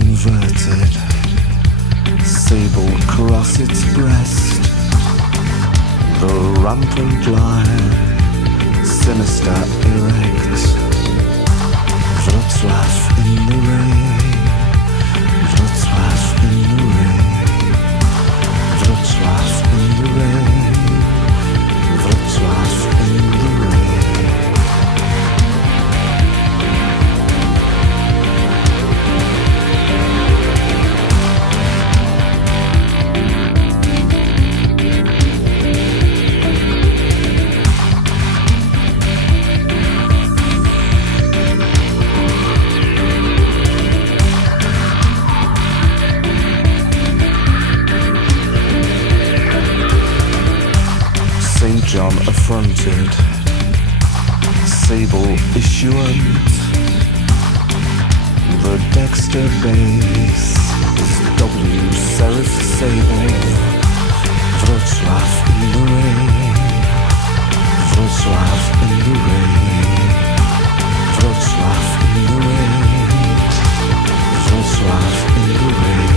inverted, sable cross its breast, the rampant lion, sinister erect, Wrocław in the rain, Wrocław in the rain, Wrocław in the rain, Wrocław in the rain. John affronted, sable issuant, the Dexter base is W serif sable, Wrocław in the rain, Wrocław in the rain, Wrocław in the rain, Wrocław in the rain.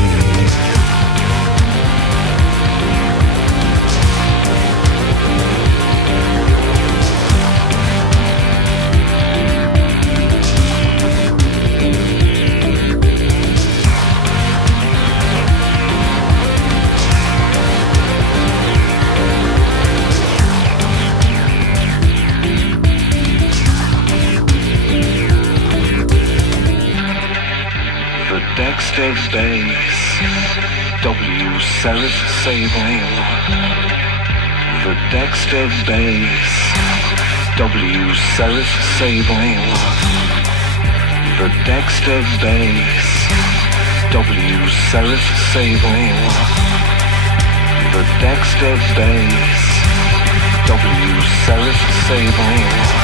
Dexter base, W serif sable, the Dexter base, W serif sable, the Dexter base, W serif sable, the Dexter base, W serif sable.